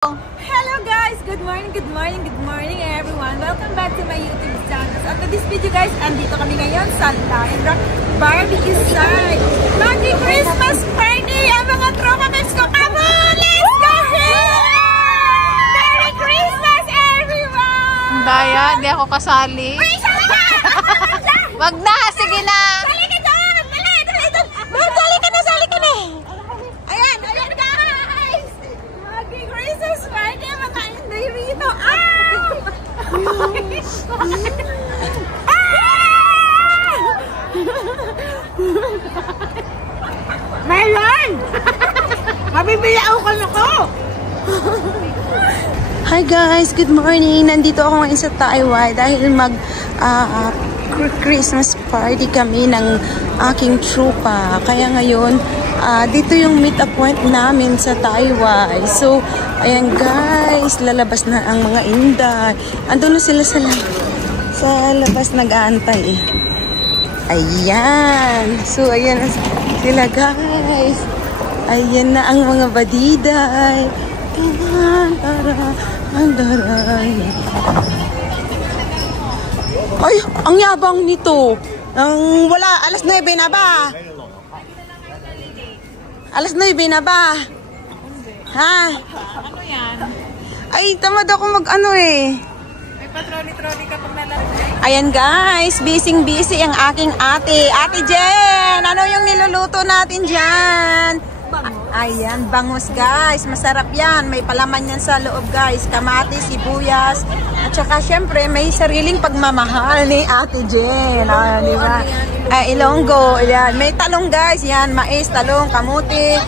Hello guys! Good morning everyone! Welcome back to my YouTube channel. So after this video guys, andito kami ngayon sa Lion Rock Barbecue site. Happy Christmas party! Ang mga tropa mates ko! Come on! Let's go! Merry Christmas everyone! Daya, hindi ako kasali. Wag na! Sige na! Sali ka dyan! Sali ka na! Ayan guys! Happy Christmas party! Mga inday rito! Meron! Mabibiyaw ka na ko! Hi guys! Good morning! Nandito ako ngayon sa Taiwan dahil Christmas party kami ng aking trupa. Kaya ngayon, dito yung meet up point namin sa Taiwan. So, ayan guys, lalabas na ang mga inday. Andun na sila sa labas nag-aantay. Ayan. So, ayan na sila guys. Ayan na ang mga badiday. Ay, ang yabang nito. Wala, alas 9 na ba? Alas 9 na ba? Ha? Ano yan? Ay, tamad ako mag-ano eh. May patroli-troli ka pag nalalagay. Ayan guys, busy ang aking ate. Ate Jen, ano yung niluluto natin dyan? Ayan, bangus guys. Masarap yan. May palaman yan sa loob guys. Kamatis, sibuyas. At saka syempre may sariling pagmamahal ni Ate Jen. Di ba? Ilonggo. Ayan. May talong guys. Yan, mais, talong, kamuti.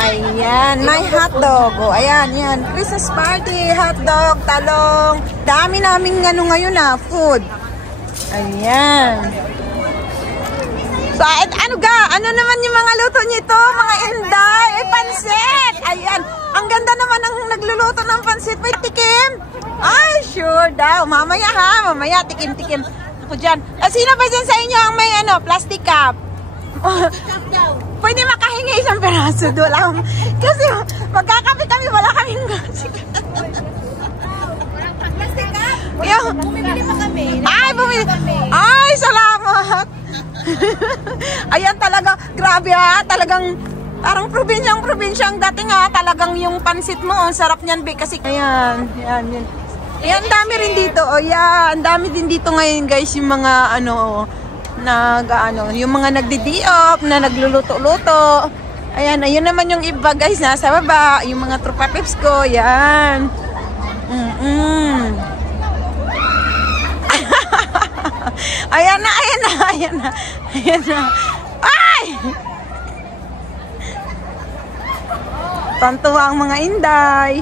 Ayan, may hotdog. O, ayan, yan. Christmas party, hotdog, talong. Dami naming ngayon food. Ayan. So, ano naman yung mga luto nito, mga inday? Ay, pansit! Ayan, ang ganda naman ng nagluluto ng pansit. May tikim? Ay, sure daw. Mamaya, tikim-tikim. Ako dyan. Sino ba dyan sa inyo ang may plastic cup? Pwede makahingi isang peraso doon. Kasi magkakape kami, wala kaming plastic cup. Bumibili pa kami. Ay, salamat! Ayan talaga, grabe talagang parang probinsyang dating talagang yung pansit mo, ang sarap niyan be, kasi ayan, yan dami rin dito, ang dami din dito ngayon guys, yung mga yung mga nagdi-diop, na nagluluto-luto, ayan naman yung iba guys, nasa baba, yung mga tropa pips ko, yan. Ayan na. Ay! Tantuwa ang mga inday.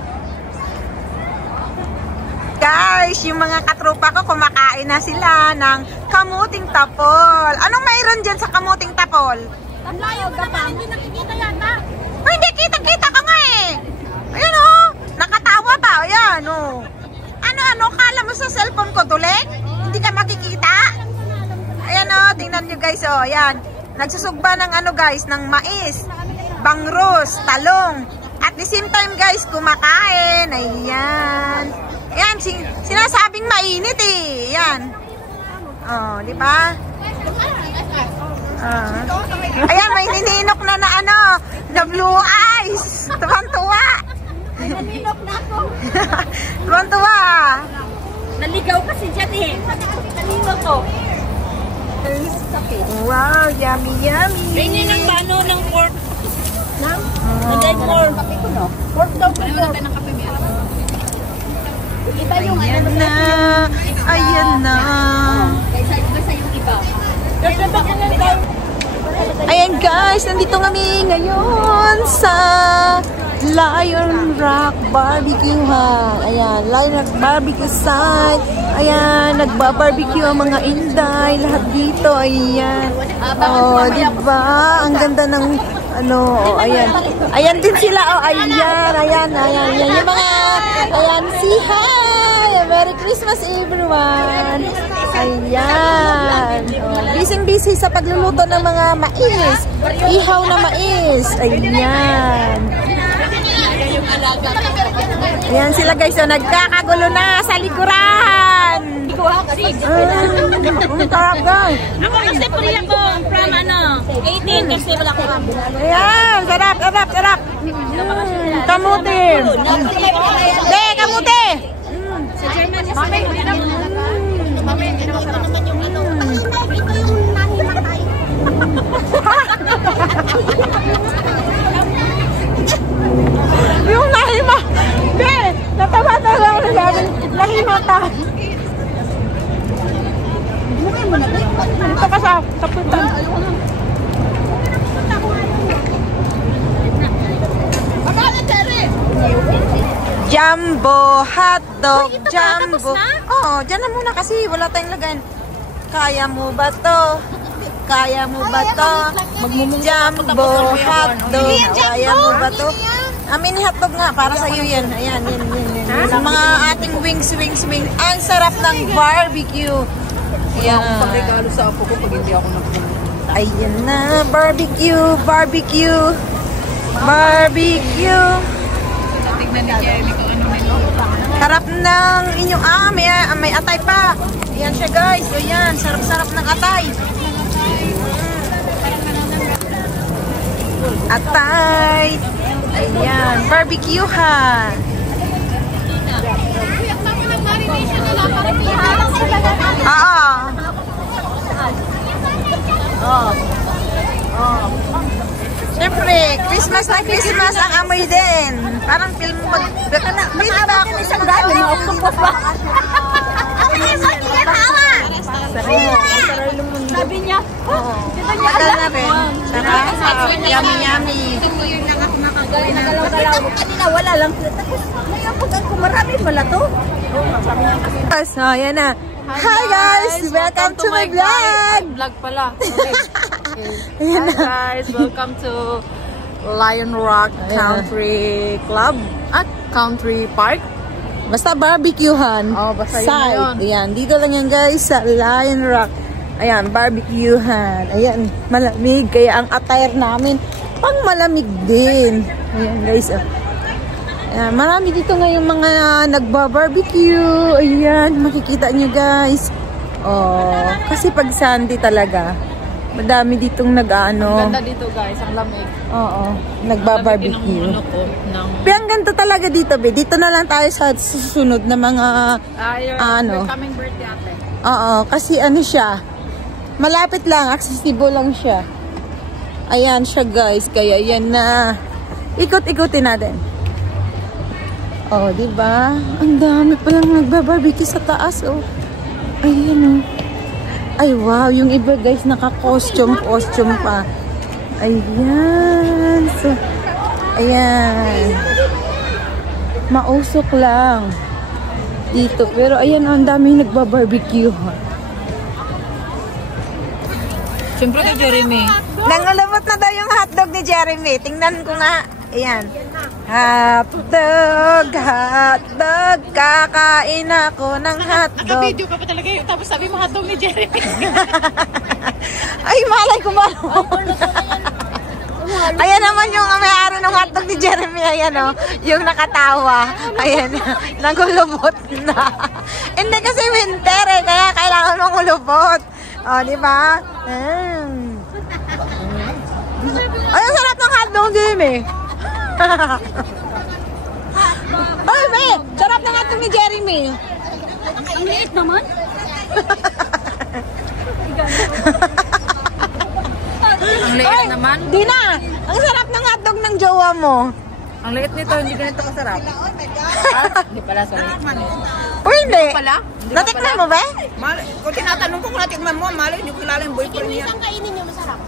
Guys, yung mga katropa ko kumakain na sila ng kamuting tapol. Anong mayroon dyan sa kamuting tapol? Layo ka pa. Hindi nakikita yata. Ay, hindi kita ka nga eh. Ayan nakatawa pa. Ayan Ano, kala mo sa cellphone ko tulig? Hindi ka makikita? Ayan tingnan nyo guys ayan. Nagsusugba ng guys, ng mais, bangrus, talong. At the same time guys, kumakain. Ayan. Ayan, sinasabing mainit eh. Ayan. Oh, di ba? Ayan, may nininok na na blue eyes. Tuwang-tuwa. Naninok na ako. Tuwang-tuwa. Naligaw kasi dyan eh. Naninok ko. Wow, yummy. Ganyan ang pano ng pork. Nagay pork. Kape ko no? Pork daw ko. Ng kape meron. Iba yung Ayan na. Kaysa yung iba. Ayan guys, nandito kami ngayon sa Lion Rock Barbecue Ayan, Lion Rock Barbecue site. Ayan, nagbabarbecue ang mga inday. Lahat dito, ayan. Diba? Ang ganda ng ayan. Ayan din sila, ayan. Yung mga, say hi! Merry Christmas everyone! Ayan. Busy sa pagluluto ng mga mais. Ihaw na mais. Ayan. Ayan sila guys, so nagkakagulo na sa likuran. Sarap guys. Ako kasi free ako from 18 kasi wala ko. Ayan, sarap. Kamuti. Kamuti. Sa German niya sa Mami, ginawa ko naman yung ito yung nahimatay. Yung nahima. Natawa ako na sabi. Nahimata. Dito ka sa putan. Jumbo hotdog, jumbo. Oo, dyan na muna kasi wala tayong lagayan. Kaya mo ba to? Kaya mo ba to? Jumbo hotdog, kaya mo ba to? Mini hotdog nga, para sa'yo yan. Ayan, yan. Sa mga ating wings. Ang sarap ng barbecue. Ayan. Pagregalo sa apo ko pag hindi ako nagpunta. Ayan na, barbecue. Tignan ni Jeremy kung ano niluluto. Sarap ng inyong, may atay pa. Ayan siya guys, ayan, sarap ng atay. Atay. Ayan, barbecuehan. Siyempre, Christmas na Christmas ang amoy din. Parang film mo baka na. May diba ako isang dami? Octopus ba? Sabi niya, Tagal na rin. Sarap. Yummy. kanina wala lang. Tapos ngayon pag ako marami pala to. So, ayan na. Hi guys! Welcome to my vlog! Vlog pala. Hi guys! Welcome to Lion Rock Country Club at Country Park. Basta barbecuehan. Basta yun side. na yun. Ayan, dito lang yan guys sa Lion Rock. Ayan, barbecuehan. Ayan, malamig. Kaya ang attire namin, pang malamig din. Ayan guys. Ayan, marami dito ngayon mga nagba-barbecue. Ayan, makikita nyo guys. Kasi pag Sunday talaga, madami ditong nag-ano. Ganda dito guys, ang lamig. Nagba-barbecue. Pero ang ganda talaga dito, be. Dito na lang tayo sa susunod na mga Your coming birthday ate. kasi ano siya, malapit lang, accessible lang siya. Ayan siya guys, kaya yan na. Ikot-ikutin natin. Diba? Ang dami palang nagbabarbecue sa taas, Ayan, Ay, wow. Yung iba, guys, naka-costume pa. Ayan. So, ayan. Mausok lang dito. Pero, ayan, ang dami nagbabarbecue. Siyempre kay Jeremy. Nangalabot na daw yung hotdog ni Jeremy. Tingnan ko nga. Ayan. Hotdog. Kakain ako ng hotdog. Naka-video ka pa talaga yun. Tapos sabi mo hotdog ni Jeremy. Ay, malay ko ba? Ayan naman yung may-ari ng hotdog ni Jeremy. Ayan, yung nakatawa. Ayan, nagulubot na. Hindi kasi winter kaya kailangan mong ulubot. Di ba? Ay, ang sarap ng hotdog ni Jeremy. Ay, be! Sarap ng hotdog ni Jeremy. Ang liit naman. Ang liit naman. Di na! Ang sarap ng hotdog ng jowa mo. Ang liit nito, hindi ganito kasarap. Hindi pala, sorry. Uy, hindi. Pala? Natikman mo ba? Kung tinatanong ko kung natikman mo, malay hindi ko kilala yung boyfriend niya. Isang kainin niyo masarap.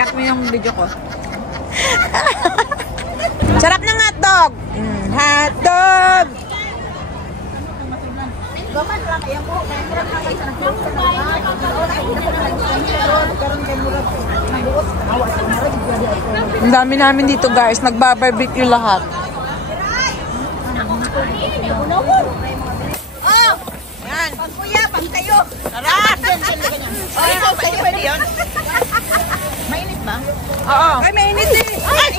Cut mo yung video ko. Sarap ng hotdog. Hotdog. Ang dami namin dito guys. Nagbabarbecue lahat. Yan. Pag kuya, pag tayo. Sarap. Pwede yun? Mainit ba? Oo. Ay, mainit eh. Ay!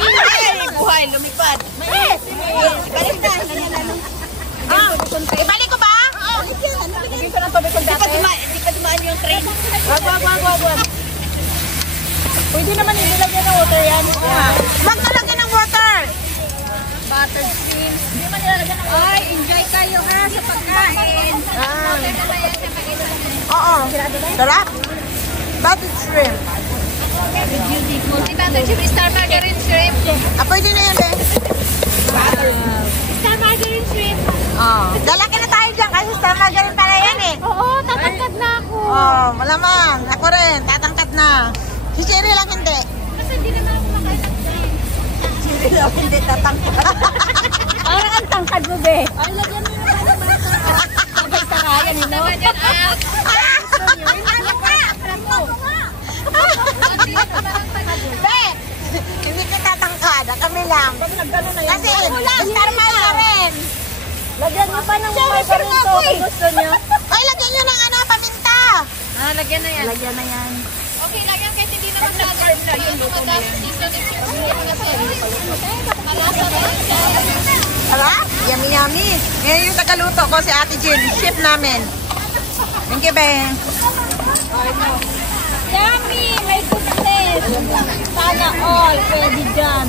Buhay, lumipad. Ibalik na. Ibalik ko ba? Oo. Dito ng tubig kung dati. Hindi pa dumaan yung train. Wag. Pwede naman ilagyan ng water yan. Wag talagyan ng water. Buttered cream. Hindi man nilalagyan ng ay, enjoy kayo ha sa pagkain. Oo. Sarap. Buttered shrimp. Beautiful. Buttered shrimp, star margarine shrimp. Pwede na yan eh. Star margarine shrimp. Lalaki na tayo dyan kasi star margarine pala yan eh. Oo, tatangkad na ako. Malamang. Ako rin. Tatangkat na. Si Sherry lang hindi. Kasi hindi naman ako makain ng cream. Sherry lang hindi tatangkat. Parang ang tangkad mo, be. Ay, lagyan mo yung mga bata. Sabay sa kaya nino. Be, hindi ka tatangkad. Kami lang. Kasi star margarine. Lagyan mo pa ng margarine to kung gusto nyo. Ay, lagyan nyo ng paminta. Lagyan na yan. Lagyan na yan. Okay, lagyan kahit hindi naman natin. Yung madami dito din Sarap? Yummy, yummy. Ngayon yung tagaluto ko, si Ate Jill. Chef namin. Thank you, be. Yummy! May goodness! Sana all pwede dyan.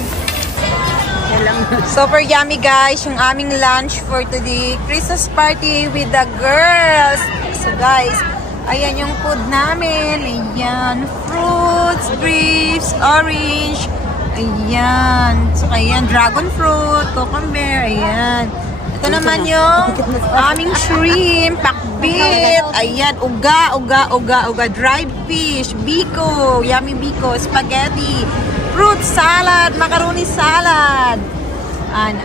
Super yummy, guys. Yung aming lunch for today. Christmas party with the girls. So, guys, ayan yung food namin. Ayan. Fruits, grapes, orange. Ayan. So, ayan. Dragon fruit, cucumber. Ayan. Ito naman yung aming shrimp, pakbit. Ayan. Uga. Dried fish. Biko. Yummy biko. Spaghetti. Fruit salad. Macaroni salad.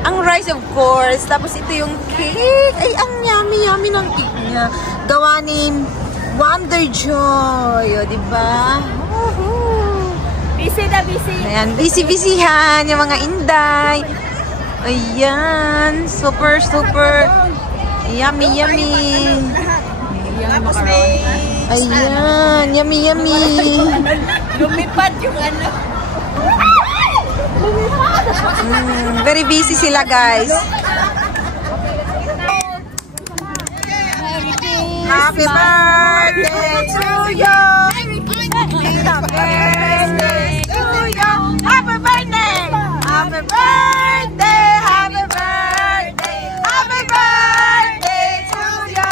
Ang rice, of course. Tapos ito yung cake. Ay, ang yummy ng cake niya. Gawa ni Wonder Joy. O, diba? Busy na busy. Ayan, busy-busyhan yung mga inday. Ayan, super yummy. Ayan, yummy. Lumipad yung ano. Very busy sila, guys. Happy birthday to you. Happy birthday to you. Happy birthday. Happy birthday. Happy birthday. Happy birthday to you.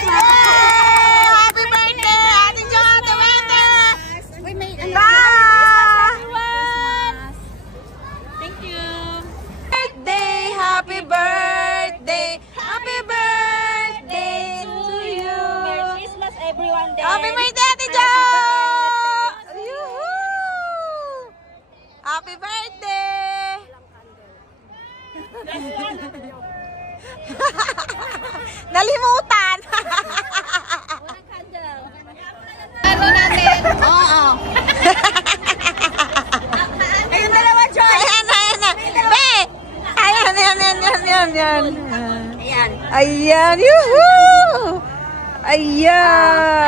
Yay! Happy birthday, Ate John, the winner. Bye. Thank you. Birthday, happy birthday. Happy birthday to you. Merry Christmas everyone there. Happy birthday, Ate Jo! Yoo-hoo! Happy birthday! Nalimutan! Ano natin? Oo. Ayun dalawa, Joy. Ayan na. Be! Ayan. Ayan. Yuhuu! Ayan.